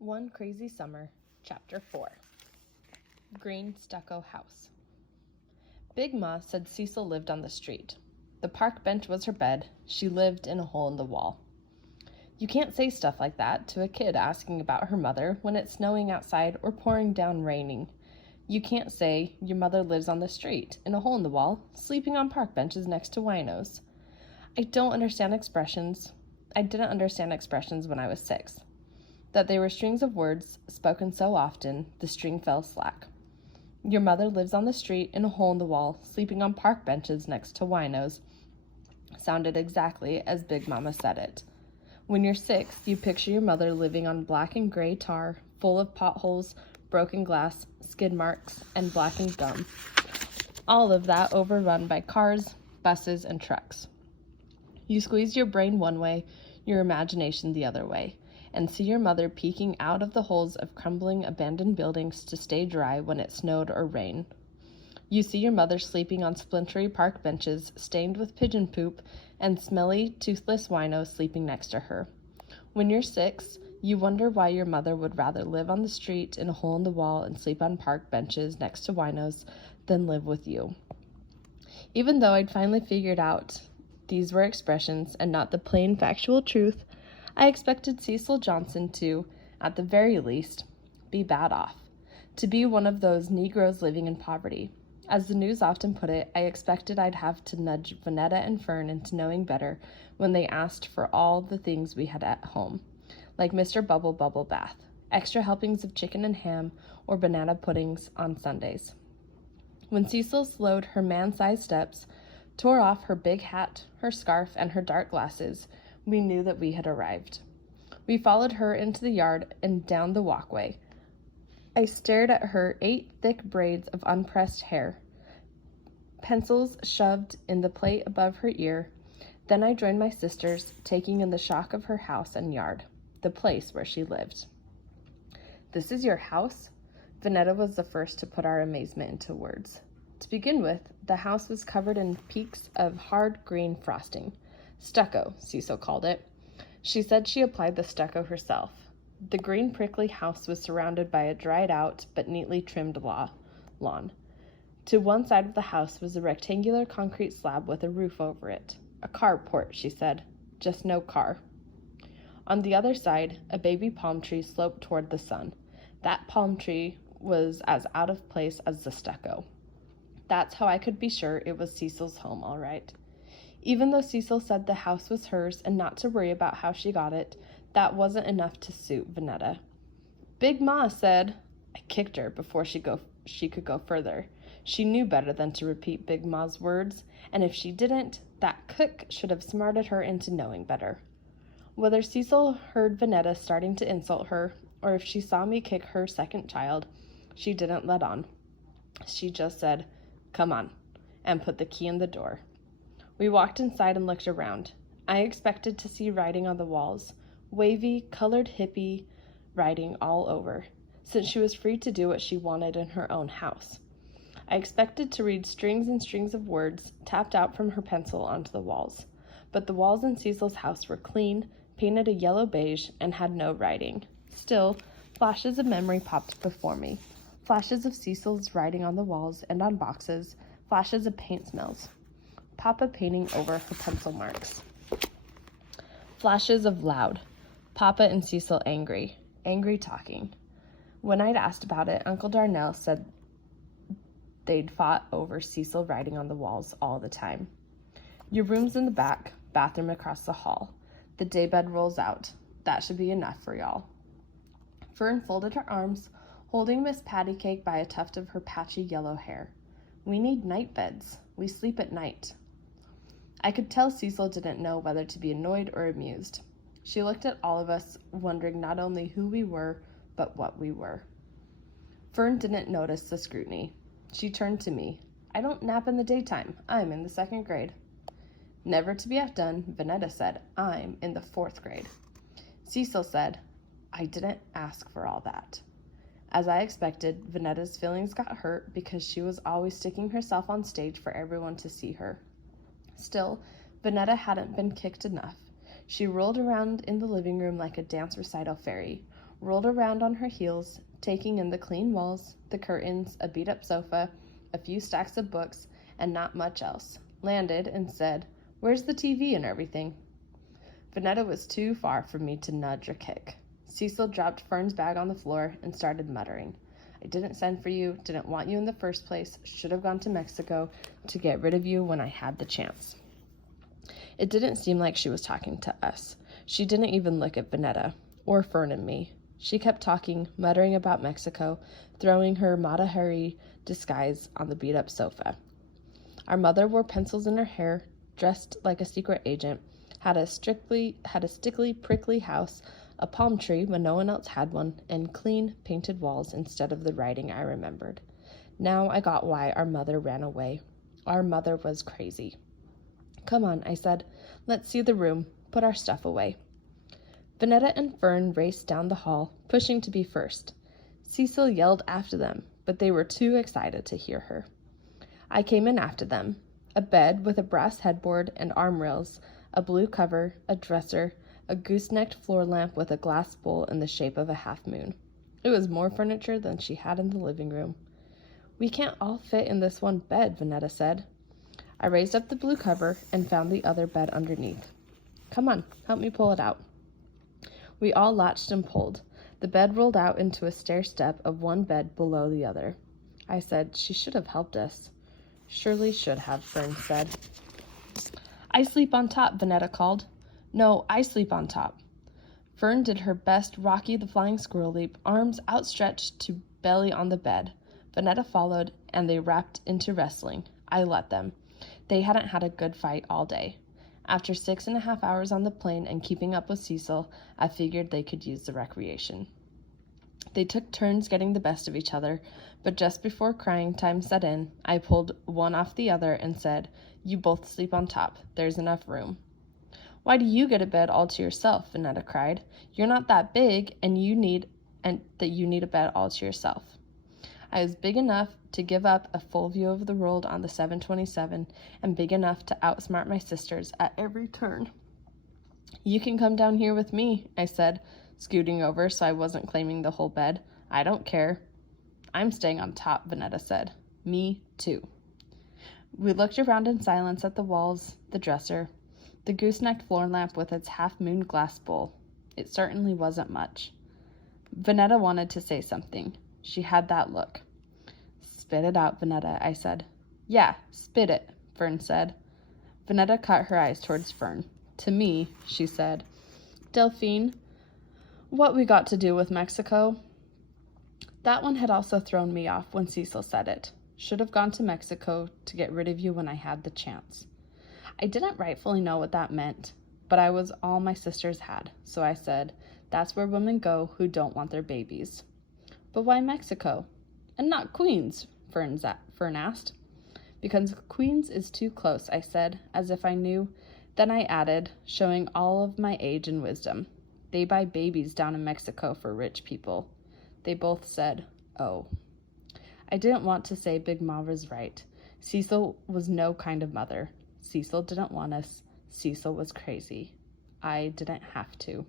One Crazy Summer, Chapter 4. Green Stucco House. Big Ma said Cecil lived on the street. The park bench was her bed. She lived in a hole in the wall. You can't say stuff like that to a kid asking about her mother when it's snowing outside or pouring down raining. You can't say your mother lives on the street, in a hole in the wall, sleeping on park benches next to winos. I didn't understand expressions when I was 6. That they were strings of words spoken so often, the string fell slack. Your mother lives on the street in a hole in the wall, sleeping on park benches next to winos, sounded exactly as Big Mama said it. When you're 6, you picture your mother living on black and gray tar, full of potholes, broken glass, skid marks, and blackened gum. All of that overrun by cars, buses, and trucks. You squeeze your brain one way, your imagination the other way, and see your mother peeking out of the holes of crumbling abandoned buildings to stay dry when it snowed or rained. You see your mother sleeping on splintery park benches stained with pigeon poop and smelly, toothless winos sleeping next to her. When you're 6, you wonder why your mother would rather live on the street in a hole in the wall and sleep on park benches next to winos than live with you. Even though I'd finally figured out these were expressions and not the plain factual truth, I expected Cecil Johnson to, at the very least, be bad off, to be one of those Negroes living in poverty. As the news often put it, I expected I'd have to nudge Vanetta and Fern into knowing better when they asked for all the things we had at home, like Mr. Bubble Bath, extra helpings of chicken and ham, or banana puddings on Sundays. When Cecil slowed her man-sized steps, tore off her big hat, her scarf, and her dark glasses, we knew that we had arrived. We followed her into the yard and down the walkway. I stared at her 8 thick braids of unpressed hair, pencils shoved in the plate above her ear. Then I joined my sisters, taking in the shock of her house and yard, the place where she lived. "This is your house?" Vanetta was the first to put our amazement into words. To begin with, the house was covered in peaks of hard green frosting. Stucco, Cecil called it. She said she applied the stucco herself. The green prickly house was surrounded by a dried-out but neatly trimmed lawn. To one side of the house was a rectangular concrete slab with a roof over it. A carport, she said, just no car. On the other side, a baby palm tree sloped toward the sun. That palm tree was as out of place as the stucco. That's how I could be sure it was Cecil's home, all right. Even though Cecil said the house was hers and not to worry about how she got it, that wasn't enough to suit Vanetta. Big Ma said, I kicked her before she could go further. She knew better than to repeat Big Ma's words, and if she didn't, that cook should have smarted her into knowing better. Whether Cecil heard Vanetta starting to insult her, or if she saw me kick her second child, she didn't let on. She just said, "Come on," and put the key in the door. We walked inside and looked around. I expected to see writing on the walls, wavy, colored hippie writing all over, since she was free to do what she wanted in her own house. I expected to read strings and strings of words tapped out from her pencil onto the walls, but the walls in Cecil's house were clean, painted a yellow beige, and had no writing. Still, flashes of memory popped before me. Flashes of Cecil's writing on the walls and on boxes, flashes of paint smells. Papa painting over her pencil marks. Flashes of loud. Papa and Cecil angry talking. When I'd asked about it, Uncle Darnell said they'd fought over Cecil writing on the walls all the time. Your room's in the back, bathroom across the hall. The daybed rolls out. That should be enough for y'all. Fern folded her arms, holding Miss Patty Cake by a tuft of her patchy yellow hair. We need night beds. We sleep at night. I could tell Cecil didn't know whether to be annoyed or amused. She looked at all of us, wondering not only who we were, but what we were. Fern didn't notice the scrutiny. She turned to me. I don't nap in the daytime. I'm in the 2nd grade. Never to be outdone, Vanetta said, I'm in the 4th grade. Cecil said, I didn't ask for all that. As I expected, Vanetta's feelings got hurt because she was always sticking herself on stage for everyone to see her. Still, Vanetta hadn't been kicked enough. She rolled around in the living room like a dance recital fairy, rolled around on her heels, taking in the clean walls, the curtains, a beat-up sofa, a few stacks of books, and not much else, landed and said, "Where's the TV and everything?" Vanetta was too far for me to nudge or kick. Cecil dropped Fern's bag on the floor and started muttering. "I didn't send for you, didn't want you in the first place, should have gone to Mexico to get rid of you when I had the chance." It didn't seem like she was talking to us. She didn't even look at Vanetta, or Fern and me. She kept talking, muttering about Mexico, throwing her Mata Hari disguise on the beat-up sofa. Our mother wore pencils in her hair, dressed like a secret agent, had a stickly, prickly house, a palm tree when no one else had one, and clean, painted walls instead of the writing I remembered. Now I got why our mother ran away. Our mother was crazy. "Come on," I said. "Let's see the room. Put our stuff away." Vanetta and Fern raced down the hall, pushing to be first. Cecil yelled after them, but they were too excited to hear her. I came in after them. A bed with a brass headboard and arm rails, a blue cover, a dresser, a goosenecked floor lamp with a glass bowl in the shape of a half moon. It was more furniture than she had in the living room. "We can't all fit in this one bed," Vanetta said. I raised up the blue cover and found the other bed underneath. "Come on, help me pull it out." We all latched and pulled. The bed rolled out into a stair step of one bed below the other. I said, "She should have helped us." "Surely should have," Fern said. "I sleep on top," Vanetta called. "No, I sleep on top." Fern did her best Rocky the Flying Squirrel leap, arms outstretched to belly on the bed. Vanetta followed, and they rapped into wrestling. I let them. They hadn't had a good fight all day. After 6.5 hours on the plane and keeping up with Cecil, I figured they could use the recreation. They took turns getting the best of each other, but just before crying time set in, I pulled one off the other and said, "You both sleep on top. There's enough room." "Why do you get a bed all to yourself?" Vanetta cried. "You're not that big, and you need a bed all to yourself." I was big enough to give up a full view of the world on the 727 and big enough to outsmart my sisters at every turn. "You can come down here with me," I said, scooting over so I wasn't claiming the whole bed. "I don't care." "I'm staying on top," Vanetta said. "Me too." We looked around in silence at the walls, the dresser, the goosenecked floor lamp with its half-moon glass bowl. It certainly wasn't much. Vanetta wanted to say something. She had that look. "Spit it out, Vanetta," I said. "Yeah, spit it," Fern said. Vanetta caught her eyes towards Fern. "To me," she said. "Delphine, what we got to do with Mexico?" That one had also thrown me off when Cecil said it. "Should have gone to Mexico to get rid of you when I had the chance." I didn't rightfully know what that meant, but I was all my sisters had, so I said, "That's where women go who don't want their babies." "But why Mexico? And not Queens?" Fern asked. "Because Queens is too close," I said, as if I knew. Then I added, showing all of my age and wisdom, "They buy babies down in Mexico for rich people." They both said, "Oh." I didn't want to say Big Ma was right. Cecil was no kind of mother. Cecil didn't want us. Cecil was crazy. I didn't have to.